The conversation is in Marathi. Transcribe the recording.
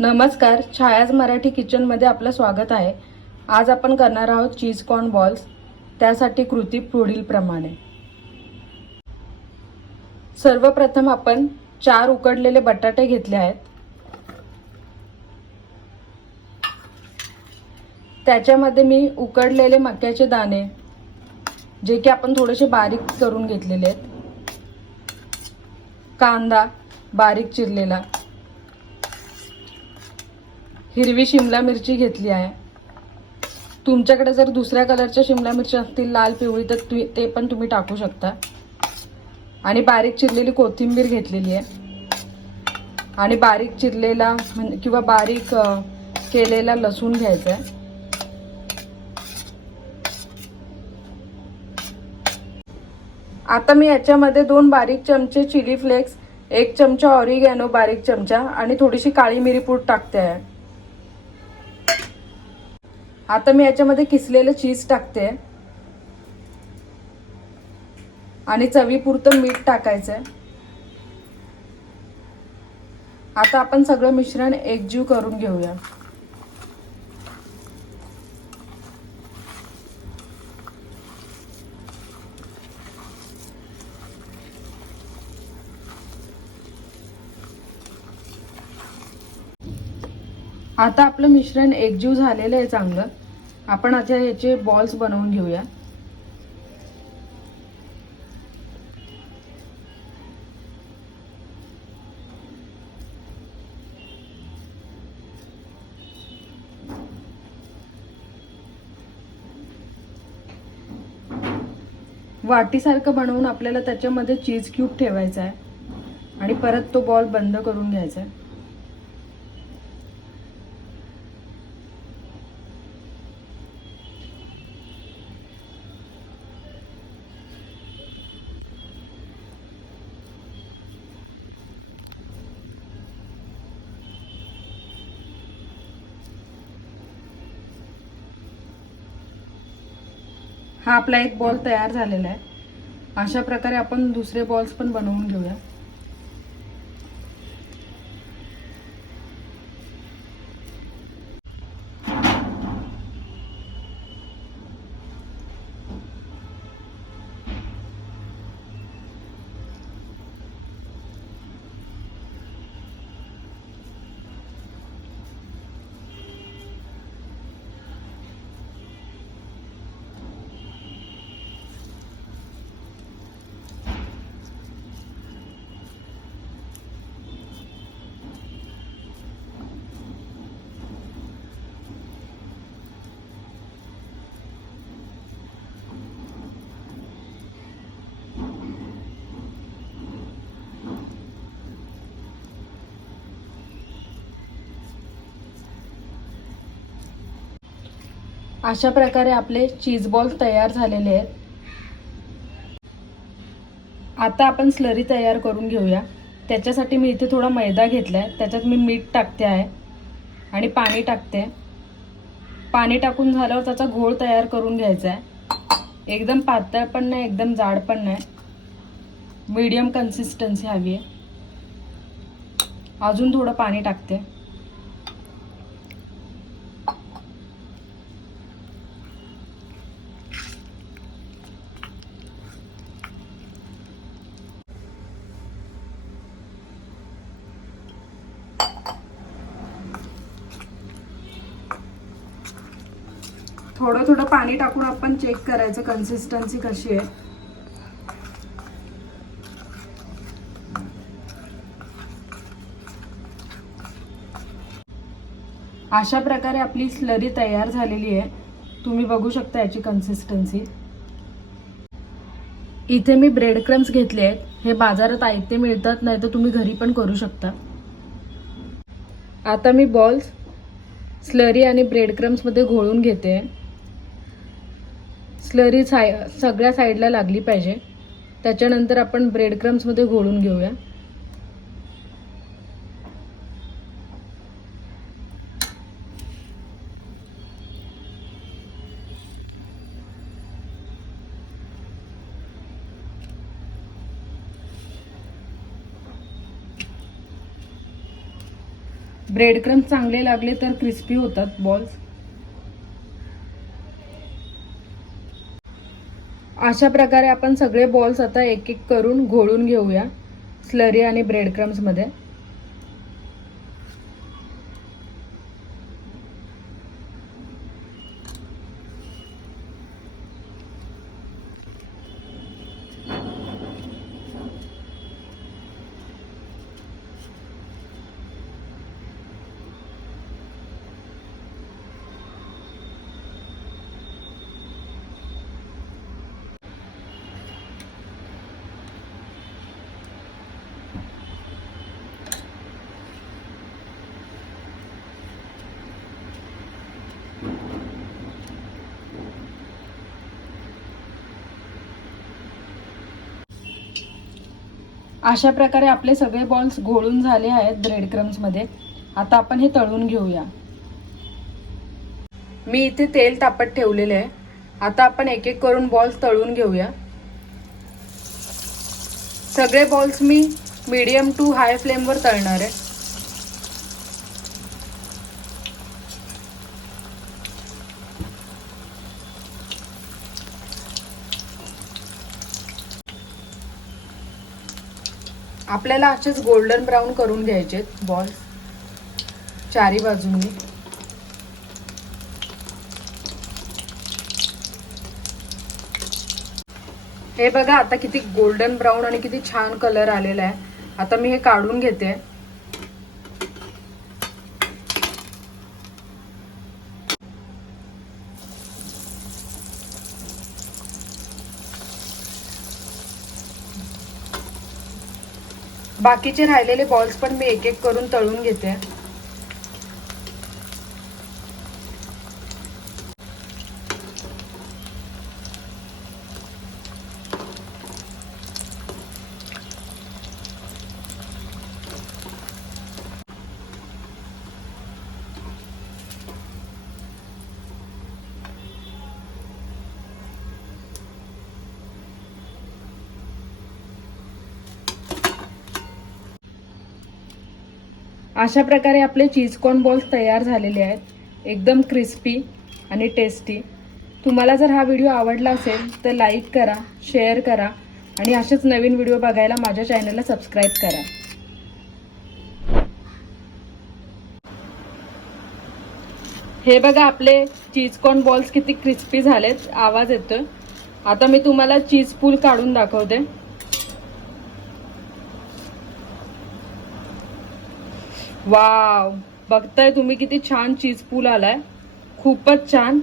नमस्कार छायाज मराठी किचनमध्ये आपलं स्वागत आहे. आज आपण करणार आहोत चीज कॉर्न बॉल्स त्यासाठी कृती पुढीलप्रमाणे. सर्वप्रथम आपण चार उकडलेले बटाटे घेतले आहेत. त्याच्यामध्ये मी उकडलेले मक्याचे दाणे जे की आपण थोडेसे बारीक करून घेतलेले आहेत. कांदा बारीक चिरलेला. हिरवी शिमला मिरची घेतली आहे. तुमच्याकडे जर दुसऱ्या कलरच्या शिमला मिरची असतील लाल पिवळी तर तुम्ही ते पण तुम्ही टाकू शकता. आणि बारीक चिरलेली कोथिंबीर घेतलेली आहे. आणि बारीक चिरलेला म्हण- किंवा बारीक केलेला लसूण घ्यायचा आहे आता मी याच्यामध्ये दोन बारीक चमचे चिली फ्लेक्स एक चमचा ऑरिगॅनो बारीक चमचा आणि थोडीशी काळी मिरी पूड टाकते आहे. आता मी याच्यामध्ये किसलेलं चीज टाकते. आणि चवीपुरतं मीठ टाकायचंय. आता आपण सगळं मिश्रण एकजीव करून घेऊया. आता आपलं मिश्रण एकजीव झालेलं आहे चांगलं. आपण आता याचे बॉल्स बनवून घेऊया. वाटीसारखं बनवून आपल्याला त्याच्यामध्ये चीज क्यूब ठेवायचा आहे. आणि परत तो बॉल बंद करून घ्यायचा आहे. हा आपला एक बॉल तयार झालेला आहे. अशा प्रकारे आपण दुसरे बॉल्स पण बनवून घेऊया. अशा प्रकारे आपले चीज बॉल तयार झालेले आहेत. आता आपण स्लरी तयार करून घेऊया. त्याच्यासाठी मी इथे थोडा मैदा घेतला आहे त्याच्यात मी मीठ टाकते आहे. आणि पाणी टाकते. पाणी टाकून झाल्यावर त्याचा घोळ तयार करून घ्यायचा आहे. एकदम पातळ पण नाही एकदम जाड पण नाही. मीडियम कन्सिस्टन्सी हवी आहे. अजून थोडं पाणी टाकते. थोडं थोडं पाणी टाकून आपण चेक करायचं कन्सिस्टन्सी कशी आहे. अशा प्रकारे आपली स्लरी तयार झालेली आहे. तुम्ही बघू शकता याची कन्सिस्टन्सी इथे मी ब्रेड क्रम्स घेतले आहेत. हे बाजारात आयते मिळतात नाही तर तुम्ही घरी पण करू शकता. आता मी बॉल्स स्लरी आणि ब्रेड क्रम्समध्ये घोळून घेते. स्लरी साय सगळ्या साईडला लागली पाहिजे. त्याच्यानंतर आपण ब्रेड क्रम्समध्ये घोळून घेऊया. ब्रेड क्रम्स चांगले लागले तर क्रिस्पी होतात बॉल्स अशा प्रकारे आपण सगळे बॉल्स आता एक एक करून घोळून घेऊया. स्लरी आणि ब्रेड क्रम्समध्ये अशा प्रकारे आपले सगळे बॉल्स घोळून झाले आहेत ब्रेड क्रम्समध्ये आता आपण हे तळून घेऊया. मी इथे तेल तापत ठेवलेले आहे. आता आपण एक एक करून बॉल्स तळून घेऊया. सगळे बॉल्स मी मीडियम टू हाय फ्लेमवर तळणार आहे. आपल्याला असेच गोल्डन ब्राऊन करून घ्यायचे बॉल चारी बाजूंनी. हे बघा आता किती गोल्डन ब्राऊन आणि किती छान कलर आलेला आहे. आता मी हे काढून घेते. बाकीचे राहिलेले बॉल्स पण मी एक एक करून तळून घेते. अशा प्रकारे आपले चीजकॉर्न बॉल्स तयार झालेले आहेत. एकदम क्रिस्पी आणि टेस्टी तुम्हाला जर हा व्हिडिओ आवडला असेल तर लाईक करा शेअर करा आणि असेच नवीन व्हिडिओ बघायला माझ्या चॅनलला सबस्क्राईब करा. हे बघा आपले चीजकॉर्न बॉल्स किती क्रिस्पी झालेत. आवाज येतोय. आता मी तुम्हाला चीज पूल काढून दाखवते. वाव. बघताय तुम्ही किती छान चीज पूल आलाय. खूपच छान.